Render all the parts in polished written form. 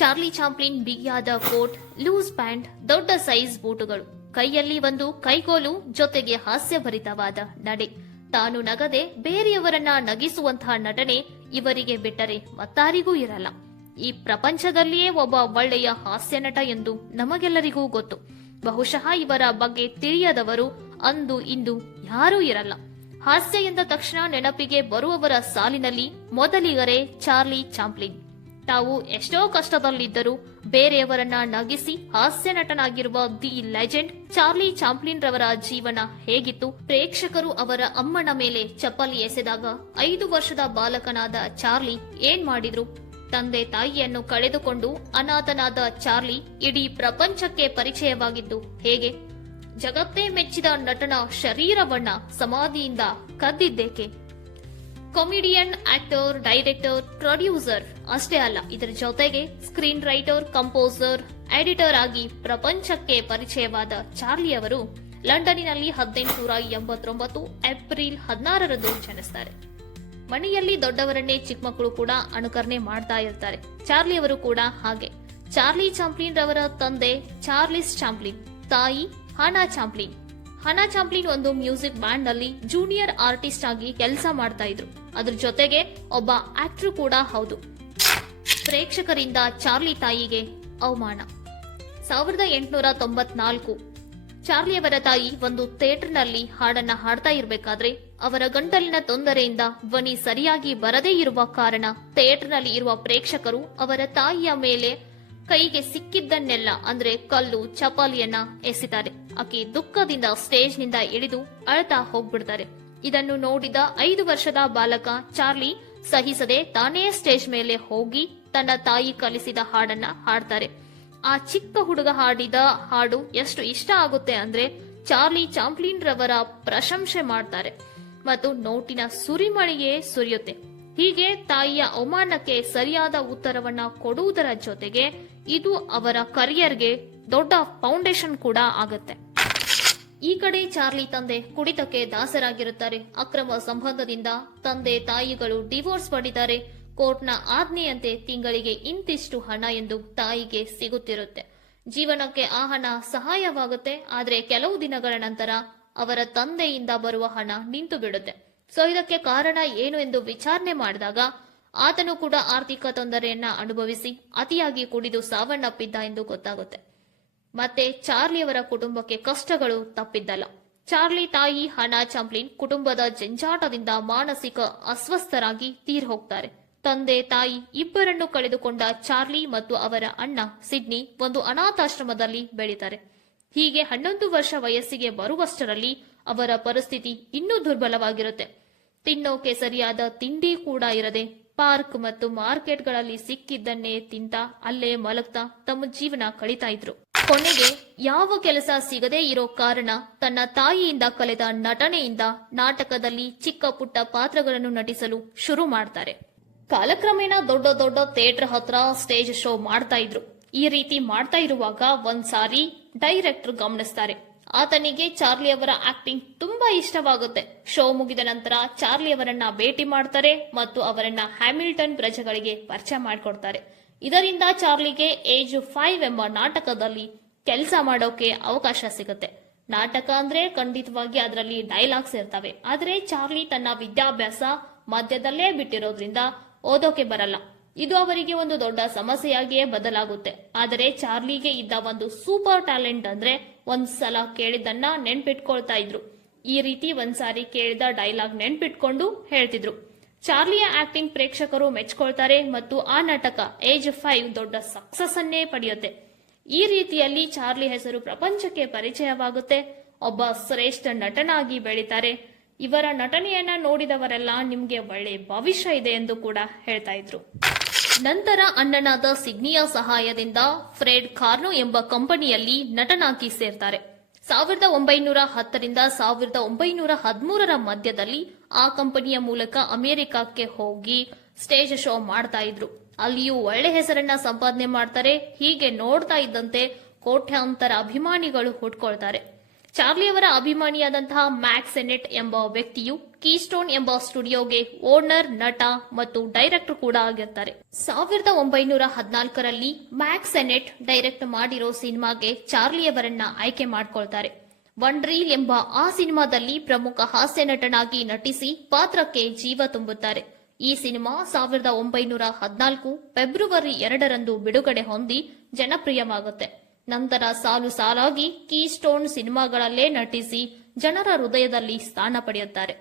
Charlie ಚಾಂಪ್ಲಿನ್ ಬಿಗಿಯಾದ coat, loose pant, ದೊಡ್ಡ size ಬೂಟುಗಳು, ಕೈಯಲ್ಲಿ ಒಂದು ಕೈಗೋಲು, ಜೊತೆಗೆ ಹಾಸ್ಯಭರಿತವಾದ ನಡೆ. ತಾನು ನಗದೆ ಬೇರೆಯವರನ್ನ ನಗಿಸುವಂತಹ ನಟನೆ ಇವರಿಗೆ ಬಿಟ್ಟರೆ ಮತ್ತಾರಿಗೂ ಇರಲ್ಲ. ಈ ಪ್ರಪಂಚದಲ್ಲಿಯೇ ಒಬ್ಬ ಒಳ್ಳೆಯ ಹಾಸ್ಯ ನಟ ಎಂದು ನಮಗೆಲ್ಲರಿಗೂ ಗೊತ್ತು. ಬಹುಶಃ ಇವರ ಬಗ್ಗೆ ತಿಳಿಯದವರು ಅಂದು ಇಂದು ಯಾರೂ ಇರಲ್ಲ. ಹಾಸ್ಯ ಎಂದ ತಕ್ಷಣ ನೆನಪಿಗೆ ಬರುವವರ ಸಾಲಿನಲ್ಲಿ ಮೊದಲಿಗರೇ ಚಾರ್ಲಿ ಚಾಂಪ್ಲಿನ್. ತಾವು ಎಷ್ಟೋ ಕಷ್ಟದಲ್ಲಿದ್ದರೂ ಬೇರೆಯವರನ್ನ ನಗಿಸಿ ಹಾಸ್ಯ ನಟನಾಗಿರುವ ದಿ ಲೆಜೆಂಡ್ ಚಾರ್ಲಿ ಚಾಂಪ್ಲಿನ್ ರವರ ಜೀವನ ಹೇಗಿತ್ತು? ಪ್ರೇಕ್ಷಕರು ಅವರ ಅಮ್ಮನ ಮೇಲೆ ಚಪ್ಪಲಿ ಎಸೆದಾಗ 5 ವರ್ಷದ ಬಾಲಕನಾದ ಚಾರ್ಲಿ ಏನ್ ಮಾಡಿದ್ರು? ತಂದೆ ತಾಯಿಯನ್ನು ಕಳೆದುಕೊಂಡು ಅನಾಥನಾದ ಚಾರ್ಲಿ ಇಡೀ ಪ್ರಪಂಚಕ್ಕೆ ಪರಿಚಯವಾಗಿದ್ದು ಹೇಗೆ? ಜಗತ್ತೇ ಮೆಚ್ಚಿದ ನಟನ ಶರೀರವನ್ನ ಸಮಾಧಿಯಿಂದ ಕದ್ದಿದ್ದೇಕೆ? ಕಾಮಿಡಿಯನ್, ಆಕ್ಟರ್, ಡೈರೆಕ್ಟರ್, ಪ್ರೊಡ್ಯೂಸರ್ ಅಷ್ಟೇ ಅಲ್ಲ, ಇದರ ಜೊತೆಗೆ ಸ್ಕ್ರೀನ್ ರೈಟರ್, ಕಂಪೋಸರ್, ಎಡಿಟರ್ ಆಗಿ ಪ್ರಪಂಚಕ್ಕೆ ಪರಿಚಯವಾದ ಚಾರ್ಲಿ ಅವರು ಲಂಡನ್ನಿನಲ್ಲಿ 1889 ಏಪ್ರಿಲ್ 16ರಂದು ಜನಿಸ್ತಾರೆ. ಮನೆಯಲ್ಲಿ ದೊಡ್ಡವರನ್ನೇ ಚಿಕ್ಕ ಮಕ್ಕಳು ಕೂಡ ಅನುಕರಣೆ ಮಾಡ್ತಾ ಇರ್ತಾರೆ. ಚಾರ್ಲಿ ಅವರು ಕೂಡ ಹಾಗೆ. ಚಾರ್ಲಿ ಚಾಂಪ್ಲಿನ್ ರವರ ತಂದೆ ಚಾರ್ಲಿಸ್ ಚಾಂಪ್ಲಿನ್, ತಾಯಿ ಹನಾ ಚಾಂಪ್ಲಿನ್. ಹನಾ ಚಾಂಪ್ಲಿನ್ ಒಂದು ಮ್ಯೂಸಿಕ್ ಬ್ಯಾಂಡ್ ನಲ್ಲಿ ಜೂನಿಯರ್ ಆರ್ಟಿಸ್ಟ್ ಆಗಿ ಕೆಲಸ ಮಾಡ್ತಾ ಇದ್ರು. ಅದ್ರ ಜೊತೆಗೆ ಒಬ್ಬ ಆಕ್ಟರ್ ಕೂಡ ಹೌದು. ಪ್ರೇಕ್ಷಕರಿಂದ ಚಾರ್ಲಿ ತಾಯಿಗೆ ಅವಮಾನ. 1894 ಚಾರ್ಲಿಯವರ ತಾಯಿ ಒಂದು ಥಿಯೇಟರ್ನಲ್ಲಿ ಹಾಡನ್ನ ಹಾಡ್ತಾ ಇರಬೇಕಾದ್ರೆ ಅವರ ಗಂಟಲಿನ ತೊಂದರೆಯಿಂದ ಧ್ವನಿ ಸರಿಯಾಗಿ ಬರದೇ ಇರುವ ಕಾರಣ ಥಿಯೇಟರ್ನಲ್ಲಿ ಇರುವ ಪ್ರೇಕ್ಷಕರು ಅವರ ತಾಯಿಯ ಮೇಲೆ ಕೈಗೆ ಸಿಕ್ಕಿದ್ದನ್ನೆಲ್ಲ ಅಂದ್ರೆ ಕಲ್ಲು, ಚಪಾಲಿಯನ್ನ ಎಸಿತಾರೆ. ಆಕೆ ದುಃಖದಿಂದ ಸ್ಟೇಜ್ ನಿಂದ ಇಳಿದು ಅಳ್ತಾ ಹೋಗ್ಬಿಡ್ತಾರೆ. ಇದನ್ನು ನೋಡಿದ 5 ವರ್ಷದ ಬಾಲಕ ಚಾರ್ಲಿ ಸಹಿಸದೆ ತಾನೇ ಸ್ಟೇಜ್ ಮೇಲೆ ಹೋಗಿ ತನ್ನ ತಾಯಿ ಕಲಿಸಿದ ಹಾಡನ್ನ ಹಾಡ್ತಾರೆ. ಆ ಚಿಕ್ಕ ಹುಡುಗ ಹಾಡಿದ ಹಾಡು ಎಷ್ಟು ಇಷ್ಟ ಆಗುತ್ತೆ ಅಂದ್ರೆ ಚಾರ್ಲಿ ಚಾಂಪ್ಲಿನ್ ರವರ ಪ್ರಶಂಸೆ ಮಾಡ್ತಾರೆ ಮತ್ತು ನೋಟಿನ ಸುರಿಮಳೆಯೇ ಸುರಿಯುತ್ತೆ. ಹೀಗೆ ತಾಯಿಯ ಅವಮಾನಕ್ಕೆ ಸರಿಯಾದ ಉತ್ತರವನ್ನ ಕೊಡುವುದರ ಜೊತೆಗೆ ಇದು ಅವರ ಕರಿಯರ್ಗೆ ದೊಡ್ಡ ಫೌಂಡೇಶನ್ ಕೂಡ ಆಗುತ್ತೆ. ಈ ಕಡೆ ಚಾರ್ಲಿ ತಂದೆ ಕುಡಿತಕ್ಕೆ ದಾಸರಾಗಿರುತ್ತಾರೆ. ಅಕ್ರಮ ಸಂಬಂಧದಿಂದ ತಂದೆ ತಾಯಿಗಳು ಡಿವೋರ್ಸ್ ಪಡೆದಿದ್ದಾರೆ. ಕೋರ್ಟ್ನ ಆಜ್ಞೆಯಂತೆ ತಿಂಗಳಿಗೆ ಇಂತಿಷ್ಟು ಹಣ ಎಂದು ತಾಯಿಗೆ ಸಿಗುತ್ತಿರುತ್ತೆ. ಜೀವನಕ್ಕೆ ಆ ಹಣ ಸಹಾಯವಾಗುತ್ತೆ. ಆದ್ರೆ ಕೆಲವು ದಿನಗಳ ನಂತರ ಅವರ ತಂದೆಯಿಂದ ಬರುವ ಹಣ ನಿಂತು ಬಿಡುತ್ತೆ. ಸೊ ಇದಕ್ಕೆ ಕಾರಣ ಏನು ಎಂದು ವಿಚಾರಣೆ ಮಾಡಿದಾಗ ಆತನು ಕೂಡ ಆರ್ಥಿಕ ತೊಂದರೆಯನ್ನ ಅನುಭವಿಸಿ ಅತಿಯಾಗಿ ಕುಡಿದು ಸಾವನ್ನಪ್ಪಿದ್ದ ಎಂದು ಗೊತ್ತಾಗುತ್ತೆ. ಮತ್ತೆ ಚಾರ್ಲಿಯವರ ಕುಟುಂಬಕ್ಕೆ ಕಷ್ಟಗಳು ತಪ್ಪಿದ್ದಲ್ಲ. ಚಾರ್ಲಿ ತಾಯಿ ಹನಾ ಚಾಂಪ್ಲಿನ್ ಕುಟುಂಬದ ಜಂಜಾಟದಿಂದ ಮಾನಸಿಕ ಅಸ್ವಸ್ಥರಾಗಿ ತೀರ್ ಹೋಗ್ತಾರೆ. ತಂದೆ ತಾಯಿ ಇಬ್ಬರನ್ನು ಕಳೆದುಕೊಂಡ ಚಾರ್ಲಿ ಮತ್ತು ಅವರ ಅಣ್ಣ ಸಿಡ್ನಿ ಒಂದು ಅನಾಥಾಶ್ರಮದಲ್ಲಿ ಬೆಳೀತಾರೆ. ಹೀಗೆ 11 ವರ್ಷ ವಯಸ್ಸಿಗೆ ಬರುವಷ್ಟರಲ್ಲಿ ಅವರ ಪರಿಸ್ಥಿತಿ ಇನ್ನೂ ದುರ್ಬಲವಾಗಿರುತ್ತೆ. ತಿನ್ನೋಕೆ ಸರಿಯಾದ ತಿಂಡಿ ಕೂಡ ಇರದೆ ಪಾರ್ಕ್ ಮತ್ತು ಮಾರ್ಕೆಟ್ಗಳಲ್ಲಿ ಸಿಕ್ಕಿದ್ದನ್ನೇ ತಿಂತ ಅಲ್ಲೇ ಮಲಗ್ತಾ ತಮ್ಮ ಜೀವನ ಕಳೀತಾ ಇದ್ರು. ಕೊನೆಗೆ ಯಾವ ಕೆಲಸ ಸಿಗದೇ ಇರೋ ಕಾರಣ ತನ್ನ ತಾಯಿಯಿಂದ ಕಲಿತ ನಟನೆಯಿಂದ ನಾಟಕದಲ್ಲಿ ಚಿಕ್ಕ ಪುಟ್ಟ ಪಾತ್ರಗಳನ್ನು ನಟಿಸಲು ಶುರು ಮಾಡ್ತಾರೆ. ಕಾಲಕ್ರಮೇಣ ದೊಡ್ಡ ದೊಡ್ಡ ಥಿಯೇಟರ್ ಹತ್ರ ಸ್ಟೇಜ್ ಶೋ ಮಾಡ್ತಾ ಇದ್ರು. ಈ ರೀತಿ ಮಾಡ್ತಾ ಇರುವಾಗ ಒಂದ್ಸಾರಿ ಡೈರೆಕ್ಟರ್ ಗಮನಿಸ್ತಾರೆ. ಆತನಿಗೆ ಚಾರ್ಲಿ ಅವರ ಆಕ್ಟಿಂಗ್ ತುಂಬಾ ಇಷ್ಟವಾಗುತ್ತೆ. ಶೋ ಮುಗಿದ ನಂತರ ಚಾರ್ಲಿ ಅವರನ್ನ ಭೇಟಿ ಮಾಡ್ತಾರೆ ಮತ್ತು ಅವರನ್ನ ಹ್ಯಾಮಿಲ್ಟನ್ ಪ್ರಜೆಗಳಿಗೆ ಪರಿಚಯ ಮಾಡಿಕೊಡ್ತಾರೆ. ಇದರಿಂದ ಚಾರ್ಲಿಗೆ ಏಜ್ 5 ಎಂಬ ನಾಟಕದಲ್ಲಿ ಕೆಲಸ ಮಾಡೋಕೆ ಅವಕಾಶ ಸಿಗುತ್ತೆ. ನಾಟಕ ಅಂದ್ರೆ ಖಂಡಿತವಾಗಿ ಅದರಲ್ಲಿ ಡೈಲಾಗ್ಸ್ ಇರ್ತವೆ. ಆದ್ರೆ ಚಾರ್ಲಿ ತನ್ನ ವಿದ್ಯಾಭ್ಯಾಸ ಮಧ್ಯದಲ್ಲೇ ಬಿಟ್ಟಿರೋದ್ರಿಂದ ಓದೋಕೆ ಬರಲ್ಲ. ಇದು ಅವರಿಗೆ ಒಂದು ದೊಡ್ಡ ಸಮಸ್ಯೆಯಾಗಿಯೇ ಬದಲಾಗುತ್ತೆ. ಆದರೆ ಚಾರ್ಲಿಗೆ ಇದ್ದ ಒಂದು ಸೂಪರ್ ಟ್ಯಾಲೆಂಟ್ ಅಂದ್ರೆ ಒಂದ್ಸಲ ಕೇಳಿದ್ದನ್ನ ನೆನ್ಪಿಟ್ಕೊಳ್ತಾ ಇದ್ರು. ಈ ರೀತಿ ಒಂದ್ಸಾರಿ ಕೇಳಿದ ಡೈಲಾಗ್ ನೆನ್ಪಿಟ್ಕೊಂಡು ಹೇಳ್ತಿದ್ರು. ಚಾರ್ಲಿಯ ಆಕ್ಟಿಂಗ್ ಪ್ರೇಕ್ಷಕರು ಮೆಚ್ಕೊಳ್ತಾರೆ ಮತ್ತು ಆ ನಾಟಕ ಏಜ್ 5 ದೊಡ್ಡ ಸಕ್ಸಸ್ ಅನ್ನೇ ಪಡೆಯುತ್ತೆ. ಈ ರೀತಿಯಲ್ಲಿ ಚಾರ್ಲಿ ಹೆಸರು ಪ್ರಪಂಚಕ್ಕೆ ಪರಿಚಯವಾಗುತ್ತೆ. ಒಬ್ಬ ಶ್ರೇಷ್ಠ ನಟನಾಗಿ ಬೆಳೀತಾರೆ. ಇವರ ನಟನೆಯನ್ನ ನೋಡಿದವರೆಲ್ಲ ನಿಮ್ಗೆ ಒಳ್ಳೆ ಭವಿಷ್ಯ ಇದೆ ಎಂದು ಕೂಡ ಹೇಳ್ತಾ ಇದ್ರು. ನಂತರ ಅಣ್ಣನಾದ ಸಿಡ್ನಿಯ ಸಹಾಯದಿಂದ ಫ್ರೆಡ್ ಕಾರ್ನೋ ಎಂಬ ಕಂಪನಿಯಲ್ಲಿ ನಟನಾಗಿ ಸೇರ್ತಾರೆ. 1910ರಿಂದ 1913ರ ಮಧ್ಯದಲ್ಲಿ ಆ ಕಂಪನಿಯ ಮೂಲಕ ಅಮೆರಿಕಕ್ಕೆ ಹೋಗಿ ಸ್ಟೇಜ್ ಶೋ ಮಾಡ್ತಾ ಇದ್ರು. ಅಲ್ಲಿಯೂ ಒಳ್ಳೆ ಹೆಸರನ್ನ ಸಂಪಾದನೆ ಮಾಡ್ತಾರೆ. ಹೀಗೆ ನೋಡ್ತಾ ಇದ್ದಂತೆ ಕೋಟ್ಯಾಂತರ ಅಭಿಮಾನಿಗಳು ಹುಟ್ಕೊಳ್ತಾರೆ. ಚಾರ್ಲಿಯವರ ಅಭಿಮಾನಿಯಾದಂತಹ ಮ್ಯಾಕ್ಸ್ ಸೆನೆಟ್ ಎಂಬ ವ್ಯಕ್ತಿಯು ಕೀಸ್ಟೋನ್ ಎಂಬ ಸ್ಟುಡಿಯೋಗೆ ಓನರ್, ನಟ ಮತ್ತು ಡೈರೆಕ್ಟರ್ ಕೂಡ ಆಗಿರ್ತಾರೆ. 1914ರಲ್ಲಿ ಮ್ಯಾಕ್ಸ್ ಸೆನೆಟ್ ಡೈರೆಕ್ಟ್ ಮಾಡಿರೋ ಸಿನಿಮಾಗೆ ಚಾರ್ಲಿಯವರನ್ನ ಆಯ್ಕೆ ಮಾಡ್ಕೊಳ್ತಾರೆ. ಒನ್ ರೀಲ್ ಎಂಬ ಆ ಸಿನಿಮಾದಲ್ಲಿ ಪ್ರಮುಖ ಹಾಸ್ಯ ನಟನಾಗಿ ನಟಿಸಿ ಪಾತ್ರಕ್ಕೆ ಜೀವ ತುಂಬುತ್ತಾರೆ. ಈ ಸಿನಿಮಾ 1914 ಫೆಬ್ರವರಿ 2ರಂದು ಬಿಡುಗಡೆ ಹೊಂದಿ ಜನಪ್ರಿಯವಾಗುತ್ತೆ. ನಂತರ ಸಾಲು ಸಾಲಾಗಿ ಕೀಸ್ಟೋನ್ ಸಿನಿಮಾಗಳಲ್ಲೇ ನಟಿಸಿ ಜನರ ಹೃದಯದಲ್ಲಿ ಸ್ಥಾನ ಪಡೆಯುತ್ತಾರೆ.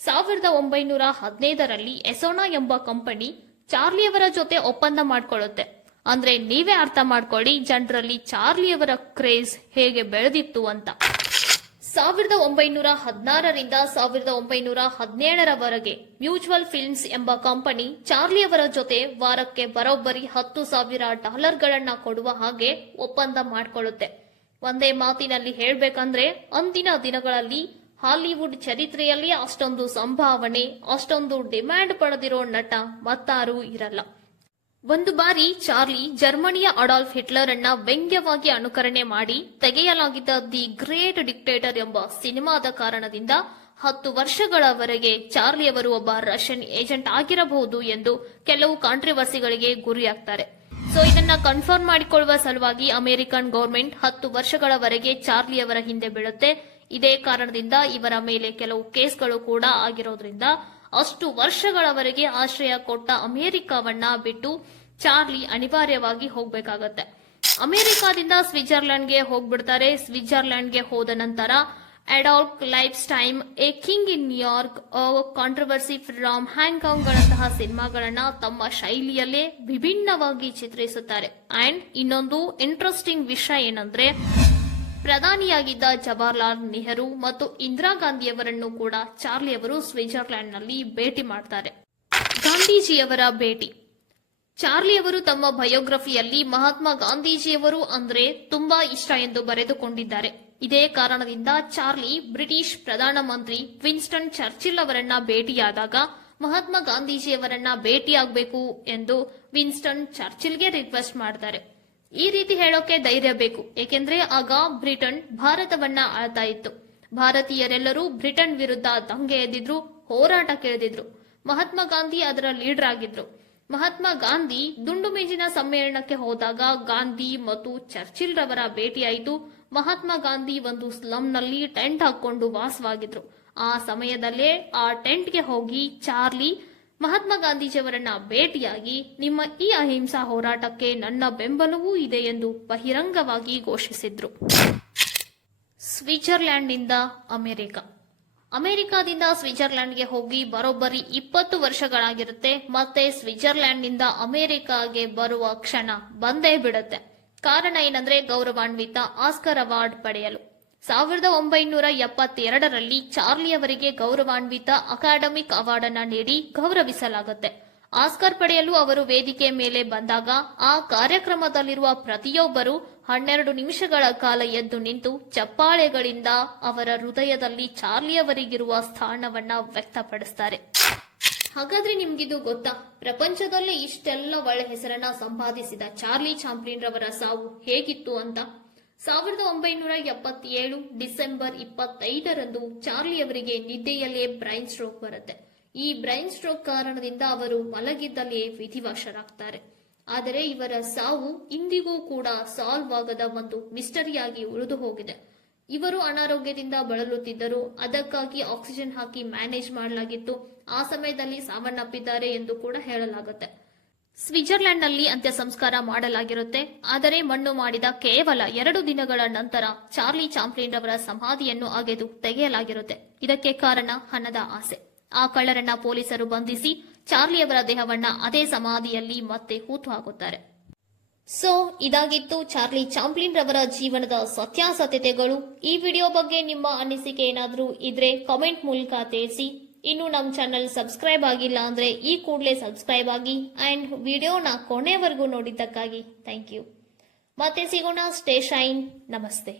1915ರಲ್ಲಿ ಎಸೋನಾ ಎಂಬ ಕಂಪನಿ ಚಾರ್ಲಿಯವರ ಜೊತೆ ಒಪ್ಪಂದ ಮಾಡಿಕೊಳ್ಳುತ್ತೆ. ಅಂದ್ರೆ ನೀವೇ ಅರ್ಥ ಮಾಡ್ಕೊಳ್ಳಿ ಜನರಲ್ಲಿ ಚಾರ್ಲಿಯವರ ಕ್ರೇಜ್ ಹೇಗೆ ಬೆಳೆದಿತ್ತು ಅಂತ. 1916ರಿಂದ 1917ರವರೆಗೆ ಮ್ಯೂಚುವಲ್ ಫಿಲ್ಮ್ಸ್ ಎಂಬ ಕಂಪನಿ ಚಾರ್ಲಿಯವರ ಜೊತೆ ವಾರಕ್ಕೆ ಬರೋಬ್ಬರಿ $10,000 ಕೊಡುವ ಹಾಗೆ ಒಪ್ಪಂದ ಮಾಡಿಕೊಳ್ಳುತ್ತೆ. ಒಂದೇ ಮಾತಿನಲ್ಲಿ ಹೇಳ್ಬೇಕಂದ್ರೆ ಅಂದಿನ ದಿನಗಳಲ್ಲಿ ಹಾಲಿವುಡ್ ಚರಿತ್ರೆಯಲ್ಲಿ ಅಷ್ಟೊಂದು ಸಂಭಾವನೆ, ಅಷ್ಟೊಂದು ಡಿಮ್ಯಾಂಡ್ ಪಡೆದಿರೋ ನಟ ಮತ್ತಾರೂ ಇರಲ್ಲ. ಒಂದು ಬಾರಿ ಚಾರ್ಲಿ ಜರ್ಮನಿಯ ಅಡಾಲ್ಫ್ ಹಿಟ್ಲರ್ ಅನ್ನ ವ್ಯಂಗ್ಯವಾಗಿ ಅನುಕರಣೆ ಮಾಡಿ ತೆಗೆಯಲಾಗಿದ್ದ ದಿ ಗ್ರೇಟ್ ಡಿಕ್ಟೇಟರ್ ಎಂಬ ಸಿನಿಮಾದ ಕಾರಣದಿಂದ 10 ವರ್ಷಗಳವರೆಗೆ ಚಾರ್ಲಿಯವರು ಒಬ್ಬ ರಷ್ಯನ್ ಏಜೆಂಟ್ ಆಗಿರಬಹುದು ಎಂದು ಕೆಲವು ಕಾಂಟ್ರವರ್ಸಿಗಳಿಗೆ ಗುರಿಯಾಗ್ತಾರೆ. ಸೊ ಇದನ್ನ ಕನ್ಫರ್ಮ್ ಮಾಡಿಕೊಳ್ಳುವ ಸಲುವಾಗಿ ಅಮೆರಿಕನ್ ಗವರ್ಮೆಂಟ್ 10 ವರ್ಷಗಳವರೆಗೆ ಚಾರ್ಲಿಯವರ ಹಿಂದೆ ಬೀಳುತ್ತೆ. ಇದೇ ಕಾರಣದಿಂದ ಇವರ ಮೇಲೆ ಕೆಲವು ಕೇಸ್ಗಳು ಕೂಡ ಆಗಿರೋದ್ರಿಂದ ಅಷ್ಟು ವರ್ಷಗಳವರೆಗೆ ಆಶ್ರಯ ಕೊಟ್ಟ ಅಮೆರಿಕವನ್ನ ಬಿಟ್ಟು ಚಾರ್ಲಿ ಅನಿವಾರ್ಯವಾಗಿ ಹೋಗ್ಬೇಕಾಗತ್ತೆ. ಅಮೆರಿಕಾದಿಂದ ಸ್ವಿಟ್ಜರ್ಲೆಂಡ್ಗೆ ಹೋಗ್ಬಿಡ್ತಾರೆ. ಸ್ವಿಟ್ಜರ್ಲೆಂಡ್ಗೆ ಹೋದ ನಂತರ Adolf life time, A king in New York, controversy from Hong Kong ಗಳಂತಹ ಸಿನಿಮಾಗಳನ್ನ ತಮ್ಮ ಶೈಲಿಯಲ್ಲೇ ವಿಭಿನ್ನವಾಗಿ ಚಿತ್ರಿಸುತ್ತಾರೆ. ಅಂಡ್ ಇನ್ನೊಂದು ಇಂಟ್ರೆಸ್ಟಿಂಗ್ ವಿಷಯ ಏನಂದ್ರೆ ಪ್ರಧಾನಿಯಾಗಿದ್ದ ಜವಾಹರ್ಲಾಲ್ ನೆಹರು ಮತ್ತು ಇಂದಿರಾ ಗಾಂಧಿಯವರನ್ನು ಕೂಡ ಚಾರ್ಲಿಯವರು ಸ್ವಿಟ್ಜರ್ಲೆಂಡ್ನಲ್ಲಿ ಭೇಟಿ ಮಾಡ್ತಾರೆ. ಗಾಂಧೀಜಿಯವರ ಭೇಟಿ. ಚಾರ್ಲಿಯವರು ತಮ್ಮ ಬಯೋಗ್ರಫಿಯಲ್ಲಿ ಮಹಾತ್ಮ ಗಾಂಧೀಜಿಯವರು ಅಂದ್ರೆ ತುಂಬಾ ಇಷ್ಟ ಎಂದು ಬರೆದುಕೊಂಡಿದ್ದಾರೆ. ಇದೇ ಕಾರಣದಿಂದ ಚಾರ್ಲಿ ಬ್ರಿಟಿಷ್ ಪ್ರಧಾನಮಂತ್ರಿ ವಿನ್ಸ್ಟನ್ ಚರ್ಚಿಲ್ ಅವರನ್ನ ಭೇಟಿಯಾದಾಗ ಮಹಾತ್ಮ ಗಾಂಧೀಜಿಯವರನ್ನ ಭೇಟಿಯಾಗಬೇಕು ಎಂದು ವಿನ್ಸ್ಟನ್ ಚರ್ಚಿಲ್ಗೆ ರಿಕ್ವೆಸ್ಟ್ ಮಾಡ್ತಾರೆ. ಈ ರೀತಿ ಹೇಳೋಕೆ ಧೈರ್ಯ ಬೇಕು, ಏಕೆಂದ್ರೆ ಆಗ ಬ್ರಿಟನ್ ಭಾರತವನ್ನ ಆಳ್ತಾ ಇತ್ತು. ಭಾರತೀಯರೆಲ್ಲರೂ ಬ್ರಿಟನ್ ವಿರುದ್ಧ ದಂಗೆ ಎದ್ದಿದ್ರು, ಹೋರಾಟಕ್ಕೆ ಇಳಿದಿದ್ರು. ಮಹಾತ್ಮ ಗಾಂಧಿ ಅದರ ಲೀಡರ್ ಆಗಿದ್ರು. ಮಹಾತ್ಮ ಗಾಂಧಿ ದುಂಡು ಮೇಜಿನ ಸಮ್ಮೇಳನಕ್ಕೆ ಹೋದಾಗ ಗಾಂಧಿ ಮತ್ತು ಚರ್ಚಿಲ್ ರವರ ಭೇಟಿಯಾಯಿತು. ಮಹಾತ್ಮ ಗಾಂಧಿ ಒಂದು ಸ್ಲಂನಲ್ಲಿ ಟೆಂಟ್ ಹಾಕೊಂಡು ವಾಸವಾಗಿದ್ರು. ಆ ಸಮಯದಲ್ಲೇ ಆ ಟೆಂಟ್ಗೆ ಹೋಗಿ ಚಾರ್ಲಿ ಮಹಾತ್ಮ ಗಾಂಧೀಜಿಯವರನ್ನ ಭೇಟಿಯಾಗಿ ನಿಮ್ಮ ಈ ಅಹಿಂಸಾ ಹೋರಾಟಕ್ಕೆ ನನ್ನ ಬೆಂಬಲವೂ ಇದೆ ಎಂದು ಬಹಿರಂಗವಾಗಿ ಘೋಷಿಸಿದ್ರು. ಸ್ವಿಟ್ಜರ್ಲ್ಯಾಂಡ್ನಿಂದ ಅಮೆರಿಕ. ಅಮೆರಿಕಾದಿಂದ ಸ್ವಿಟ್ಜರ್ಲ್ಯಾಂಡ್ಗೆ ಹೋಗಿ ಬರೋಬ್ಬರಿ 20 ವರ್ಷಗಳಾಗಿರುತ್ತೆ. ಮತ್ತೆ ಸ್ವಿಟ್ಜರ್ಲ್ಯಾಂಡ್ನಿಂದ ಅಮೆರಿಕಾಗೆ ಬರುವ ಕ್ಷಣ ಬಂದೇ ಬಿಡುತ್ತೆ. ಕಾರಣ ಏನಂದ್ರೆ ಗೌರವಾನ್ವಿತ ಆಸ್ಕರ್ ಅವಾರ್ಡ್ ಪಡೆಯಲು. 1972ರಲ್ಲಿ ಚಾರ್ಲಿಯವರಿಗೆ ಗೌರವಾನ್ವಿತ ಅಕಾಡೆಮಿಕ್ ಅವಾರ್ಡ್ ಅನ್ನ ನೀಡಿ ಗೌರವಿಸಲಾಗುತ್ತೆ. ಆಸ್ಕರ್ ಪಡೆಯಲು ಅವರು ವೇದಿಕೆ ಮೇಲೆ ಬಂದಾಗ ಆ ಕಾರ್ಯಕ್ರಮದಲ್ಲಿರುವ ಪ್ರತಿಯೊಬ್ಬರು 12 ನಿಮಿಷಗಳ ಕಾಲ ಎದ್ದು ನಿಂತು ಚಪ್ಪಾಳೆಗಳಿಂದ ಅವರ ಹೃದಯದಲ್ಲಿ ಚಾರ್ಲಿಯವರಿಗಿರುವ ಸ್ಥಾನವನ್ನ ವ್ಯಕ್ತಪಡಿಸ್ತಾರೆ. ಹಾಗಾದ್ರೆ ನಿಮ್ಗಿದು ಗೊತ್ತಾ, ಪ್ರಪಂಚದಲ್ಲೇ ಇಷ್ಟೆಲ್ಲ ಒಳ್ಳೆ ಹೆಸರನ್ನ ಸಂಪಾದಿಸಿದ ಚಾರ್ಲಿ ಚಾಪ್ಲಿನ್ ರವರ ಸಾವು ಹೇಗಿತ್ತು ಅಂತ? 1977 ಡಿಸೆಂಬರ್ 25ರಂದು ಚಾರ್ಲಿಯವರಿಗೆ ನಿದ್ದೆಯಲ್ಲೇ ಬ್ರೈನ್ ಸ್ಟ್ರೋಕ್ ಬರುತ್ತೆ. ಈ ಬ್ರೈನ್ ಸ್ಟ್ರೋಕ್ ಕಾರಣದಿಂದ ಅವರು ಮಲಗಿದ್ದಲ್ಲೇ ವಿಧಿವಶರಾಗ್ತಾರೆ. ಆದರೆ ಇವರ ಸಾವು ಇಂದಿಗೂ ಕೂಡ ಸಾಲ್ವ್ ಆಗದ ಒಂದು ಮಿಸ್ಟರಿಯಾಗಿ ಉಳಿದು ಹೋಗಿದೆ. ಇವರು ಅನಾರೋಗ್ಯದಿಂದ ಬಳಲುತ್ತಿದ್ದರು. ಅದಕ್ಕಾಗಿ ಆಕ್ಸಿಜನ್ ಹಾಕಿ ಮ್ಯಾನೇಜ್ ಮಾಡಲಾಗಿತ್ತು. ಆ ಸಮಯದಲ್ಲಿ ಸಾವನ್ನಪ್ಪಿದ್ದಾರೆ ಎಂದು ಕೂಡ ಹೇಳಲಾಗುತ್ತೆ. ಸ್ವಿಟ್ಜರ್ಲೆಂಡ್ನಲ್ಲಿ ಅಂತ್ಯ ಸಂಸ್ಕಾರ ಮಾಡಲಾಗಿರುತ್ತೆ. ಆದರೆ ಮಣ್ಣು ಮಾಡಿದ ಕೇವಲ 2 ದಿನಗಳ ನಂತರ ಚಾರ್ಲಿ ಚಾಪ್ಲಿನ್ ರವರ ಸಮಾಧಿಯನ್ನು ಅಗೆದು ತೆಗೆಯಲಾಗಿರುತ್ತೆ. ಇದಕ್ಕೆ ಕಾರಣ ಹಣದ ಆಸೆ. ಆ ಕಳ್ಳರನ್ನ ಪೊಲೀಸರು ಬಂಧಿಸಿ ಚಾರ್ಲಿಯವರ ದೇಹವನ್ನ ಅದೇ ಸಮಾಧಿಯಲ್ಲಿ ಮತ್ತೆ ಹೂತು ಹಾಕುತ್ತಾರೆ. ಸೊ ಇದಾಗಿತ್ತು ಚಾರ್ಲಿ ಚಾಪ್ಲಿನ್ ರವರ ಜೀವನದ ಸತ್ಯಾಸತ್ಯತೆಗಳು. ಈ ವಿಡಿಯೋ ಬಗ್ಗೆ ನಿಮ್ಮ ಅನಿಸಿಕೆ ಏನಾದರೂ ಇದ್ರೆ ಕಾಮೆಂಟ್ ಮೂಲಕ ತಿಳಿಸಿ. ಇನ್ನು ನಮ್ಮ ಚಾನಲ್ ಸಬ್ಸ್ಕ್ರೈಬ್ ಆಗಿಲ್ಲ ಅಂದ್ರೆ ಈ ಕೂಡಲೇ ಸಬ್ಸ್ಕ್ರೈಬ್ ಆಗಿ ಅಂಡ್ ವಿಡಿಯೋನ ಕೊನೆವರೆಗೂ ನೋಡಿದ್ದಕ್ಕಾಗಿ ಥ್ಯಾಂಕ್ ಯು. ಮತ್ತೆ ಸಿಗೋಣ. Stay shine. ನಮಸ್ತೆ.